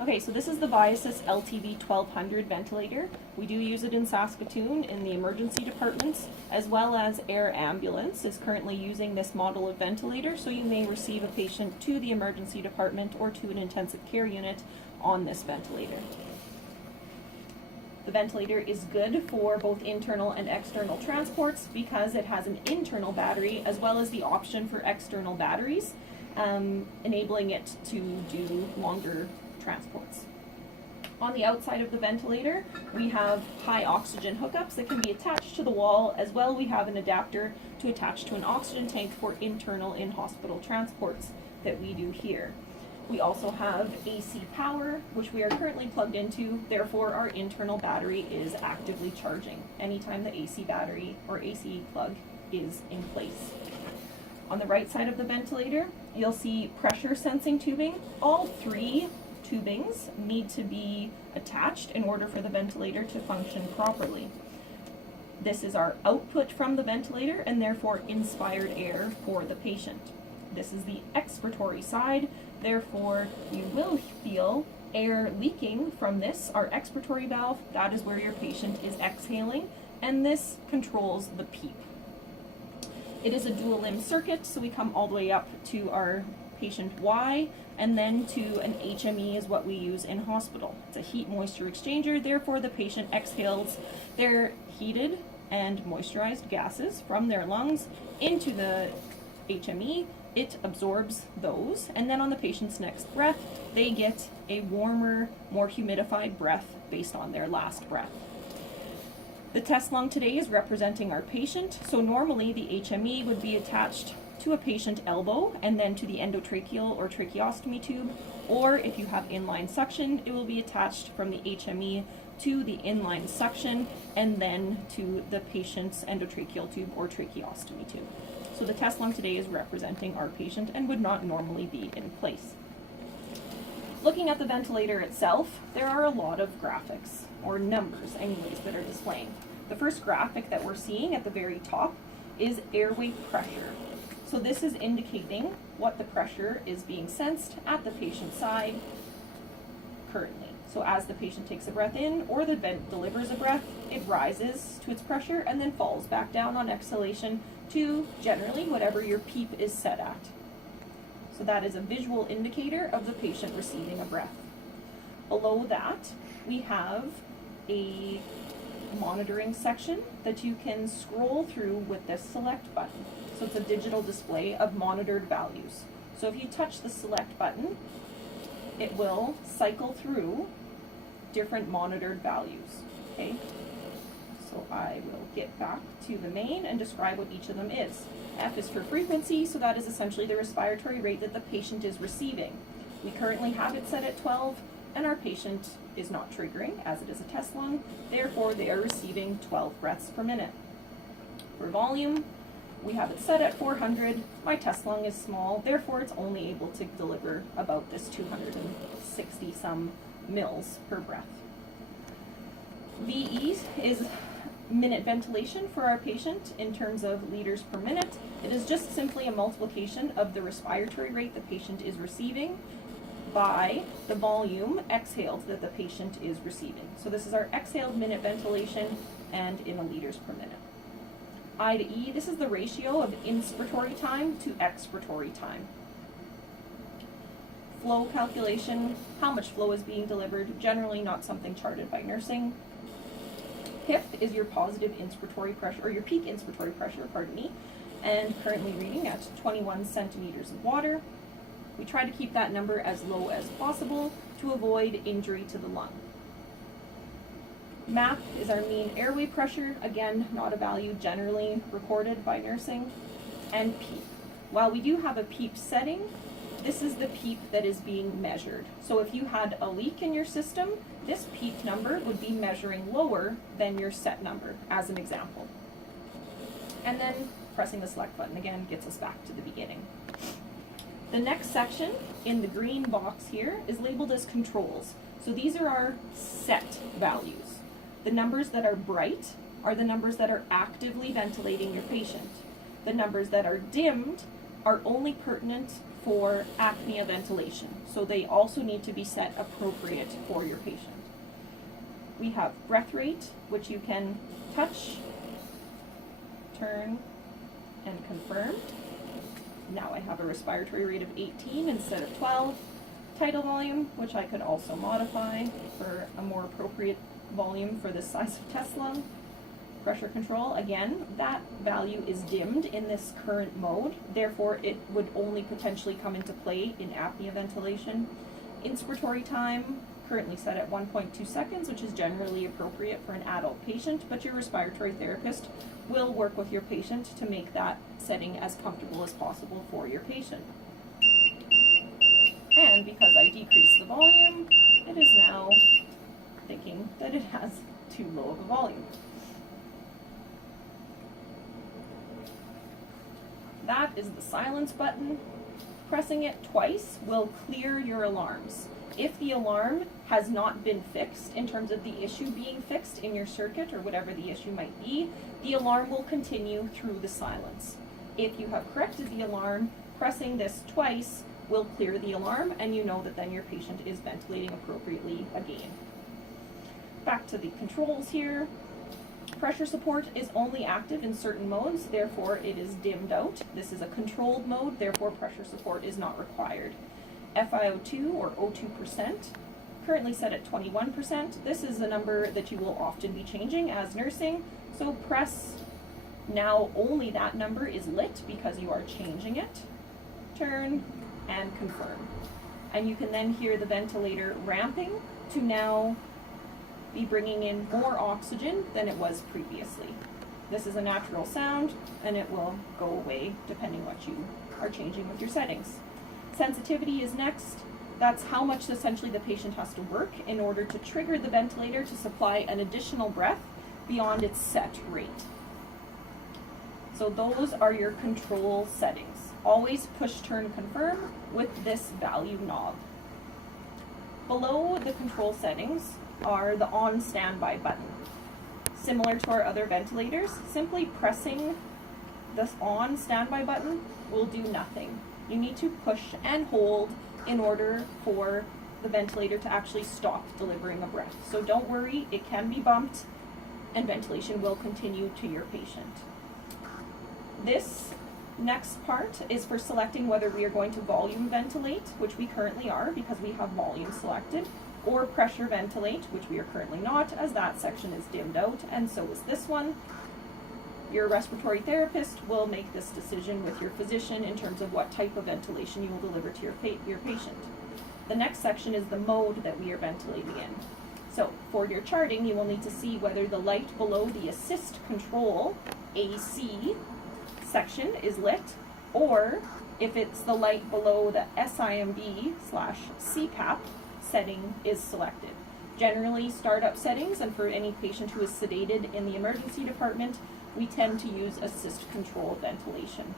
Okay, so this is the Viasys LTV 1200 ventilator. We do use it in Saskatoon in the emergency departments, as well as Air Ambulance is currently using this model of ventilator, so you may receive a patient to the emergency department or to an intensive care unit on this ventilator. The ventilator is good for both internal and external transports because it has an internal battery as well as the option for external batteries, enabling it to do longer transports. On the outside of the ventilator, we have high oxygen hookups that can be attached to the wall. As well, we have an adapter to attach to an oxygen tank for internal in-hospital transports that we do here. We also have AC power, which we are currently plugged into, therefore our internal battery is actively charging anytime the AC battery or AC plug is in place. On the right side of the ventilator, you'll see pressure sensing tubing. All three tubings need to be attached in order for the ventilator to function properly. This is our output from the ventilator and therefore inspired air for the patient. This is the expiratory side, therefore you will feel air leaking from this, our expiratory valve. That is where your patient is exhaling, and this controls the PEEP. It is a dual limb circuit, so we come all the way up to our patient Y, and then to an HME is what we use in hospital. It's a heat moisture exchanger, therefore the patient exhales their heated and moisturized gases from their lungs into the HME. It absorbs those, and then on the patient's next breath, they get a warmer, more humidified breath based on their last breath. The test lung today is representing our patient, so normally the HME would be attached to a patient elbow and then to the endotracheal or tracheostomy tube, or if you have inline suction, it will be attached from the HME to the inline suction and then to the patient's endotracheal tube or tracheostomy tube. So the test lung today is representing our patient and would not normally be in place. Looking at the ventilator itself, there are a lot of graphics, or numbers anyways, that are displaying. The first graphic that we're seeing at the very top is airway pressure. So this is indicating what the pressure is being sensed at the patient's side currently. So as the patient takes a breath in or the vent delivers a breath, it rises to its pressure and then falls back down on exhalation to generally whatever your PEEP is set at. So that is a visual indicator of the patient receiving a breath. Below that, we have a monitoring section that you can scroll through with this select button. So it's a digital display of monitored values. So if you touch the select button, it will cycle through different monitored values, okay? So I will get back to the main and describe what each of them is. F is for frequency, so that is essentially the respiratory rate that the patient is receiving. We currently have it set at 12, and our patient is not triggering as it is a test lung, therefore they are receiving 12 breaths per minute. For volume, we have it set at 400. My test lung is small, therefore it's only able to deliver about this 260 some mils per breath. VE is minute ventilation for our patient in terms of liters per minute. It is just simply a multiplication of the respiratory rate the patient is receiving by the volume exhaled that the patient is receiving. So this is our exhaled minute ventilation and in a liters per minute. I to E, this is the ratio of inspiratory time to expiratory time. Flow calculation, how much flow is being delivered, generally not something charted by nursing. PIP is your positive inspiratory pressure, or your peak inspiratory pressure, pardon me, and currently reading at 21 centimeters of water. We try to keep that number as low as possible to avoid injury to the lung. MAP is our mean airway pressure, again, not a value generally recorded by nursing, and PEEP. While we do have a PEEP setting, this is the PEEP that is being measured. So if you had a leak in your system, this PEEP number would be measuring lower than your set number, as an example. And then pressing the select button again gets us back to the beginning. The next section in the green box here is labeled as controls. So these are our set values. The numbers that are bright are the numbers that are actively ventilating your patient. The numbers that are dimmed are only pertinent for apnea ventilation, so they also need to be set appropriate for your patient. We have breath rate, which you can touch, turn, and confirm. Now I have a respiratory rate of 18 instead of 12. Tidal volume, which I could also modify for a more appropriate volume for this size of test lung. Pressure control, again, that value is dimmed in this current mode, therefore it would only potentially come into play in apnea ventilation. Inspiratory time, currently set at 1.2 seconds, which is generally appropriate for an adult patient, but your respiratory therapist will work with your patient to make that setting as comfortable as possible for your patient. And because I decreased the volume, it is now thinking that it has too low of a volume. That is the silence button. Pressing it twice will clear your alarms. If the alarm has not been fixed in terms of the issue being fixed in your circuit or whatever the issue might be, the alarm will continue through the silence. If you have corrected the alarm, pressing this twice will clear the alarm, and you know that then your patient is ventilating appropriately again. Back to the controls here. Pressure support is only active in certain modes, therefore it is dimmed out. This is a controlled mode, therefore pressure support is not required. FiO2 or O2%, currently set at 21%. This is a number that you will often be changing as nursing, so press now only that number is lit because you are changing it. Turn and confirm. And you can then hear the ventilator ramping to now be bringing in more oxygen than it was previously. This is a natural sound, and it will go away depending what you are changing with your settings. Sensitivity is next. That's how much essentially the patient has to work in order to trigger the ventilator to supply an additional breath beyond its set rate. So those are your control settings. Always push, turn, confirm with this value knob. Below the control settings are the on standby button. Similar to our other ventilators, simply pressing this on standby button will do nothing. You need to push and hold in order for the ventilator to actually stop delivering a breath. So don't worry, it can be bumped and ventilation will continue to your patient. This next part is for selecting whether we are going to volume ventilate, which we currently are because we have volume selected, or pressure ventilate, which we are currently not, as that section is dimmed out, and so is this one. Your respiratory therapist will make this decision with your physician in terms of what type of ventilation you will deliver to your patient. The next section is the mode that we are ventilating in. So for your charting, you will need to see whether the light below the assist control, AC, section is lit, or if it's the light below the SIMD/CPAP setting is selected. Generally, startup settings, and for any patient who is sedated in the emergency department, we tend to use assist control ventilation.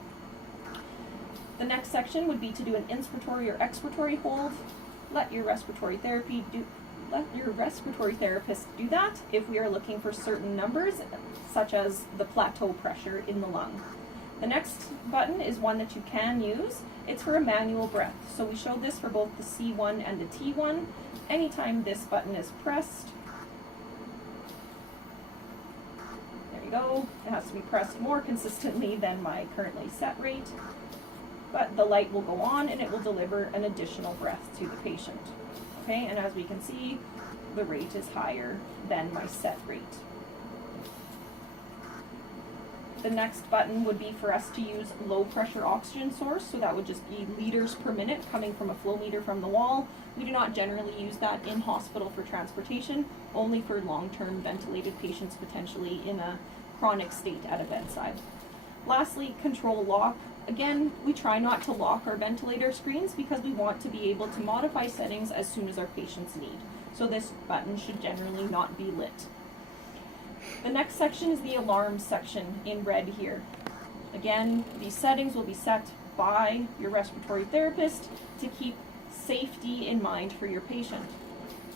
The next section would be to do an inspiratory or expiratory hold. Let your respiratory therapist do that if we are looking for certain numbers, such as the plateau pressure in the lung. The next button is one that you can use. It's for a manual breath. So we showed this for both the C1 and the T1. Anytime this button is pressed, there you go. It has to be pressed more consistently than my currently set rate. But the light will go on and it will deliver an additional breath to the patient. Okay, and as we can see, the rate is higher than my set rate. The next button would be for us to use low pressure oxygen source, so that would just be liters per minute coming from a flow meter from the wall. We do not generally use that in hospital for transportation, only for long-term ventilated patients potentially in a chronic state at a bedside. Lastly, control lock. Again, we try not to lock our ventilator screens because we want to be able to modify settings as soon as our patients need. So this button should generally not be lit. The next section is the alarm section in red here. Again, these settings will be set by your respiratory therapist to keep safety in mind for your patient.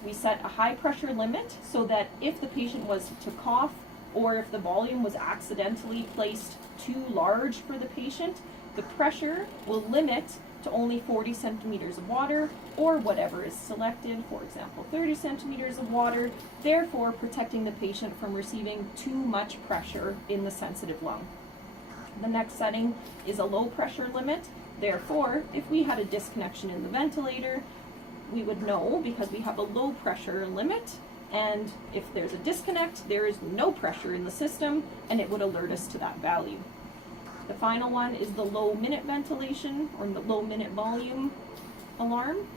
We set a high pressure limit so that if the patient was to cough or if the volume was accidentally placed too large for the patient, The pressure will limit to only 40 centimeters of water, or whatever is selected, for example 30 centimeters of water, therefore protecting the patient from receiving too much pressure in the sensitive lung. The next setting is a low pressure limit. Therefore, if we had a disconnection in the ventilator, we would know because we have a low pressure limit, and if there's a disconnect, there is no pressure in the system, and it would alert us to that value. The final one is the low minute ventilation, or the low minute volume alarm.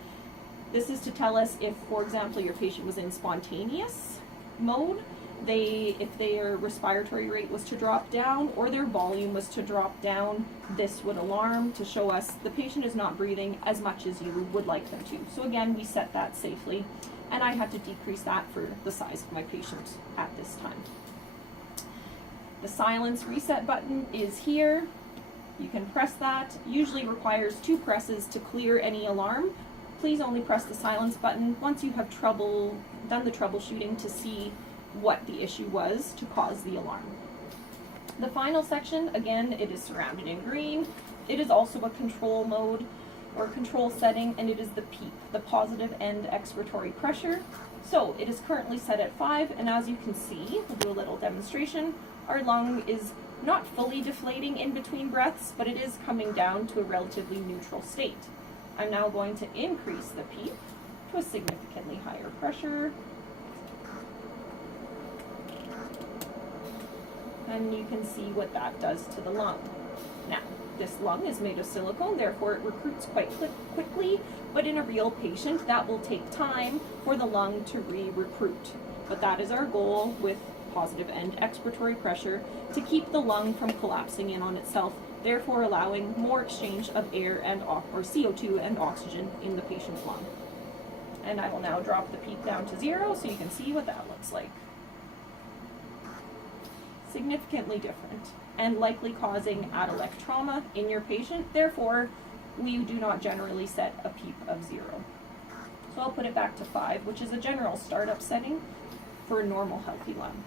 This is to tell us if, for example, your patient was in spontaneous mode, if their respiratory rate was to drop down or their volume was to drop down, this would alarm to show us the patient is not breathing as much as you would like them to. So again, we set that safely, and I had to decrease that for the size of my patient at this time. The silence reset button is here. You can press that. Usually requires 2 presses to clear any alarm. Please only press the silence button once you have done the troubleshooting to see what the issue was to cause the alarm. The final section, again, it is surrounded in green. It is also a control mode or control setting, and it is the PEEP, the positive end expiratory pressure. So it is currently set at 5, and as you can see, we'll do a little demonstration. Our lung is not fully deflating in between breaths, but it is coming down to a relatively neutral state. I'm now going to increase the PEEP to a significantly higher pressure. And you can see what that does to the lung. Now, this lung is made of silicone, therefore it recruits quite quickly, but in a real patient, that will take time for the lung to re-recruit. But that is our goal with positive end expiratory pressure, to keep the lung from collapsing in on itself, therefore allowing more exchange of air and or CO2 and oxygen in the patient's lung. And I will now drop the PEEP down to 0 so you can see what that looks like. Significantly different, and likely causing atellect trauma in your patient. Therefore, we do not generally set a PEEP of 0. So I'll put it back to 5, which is a general startup setting for a normal healthy lung.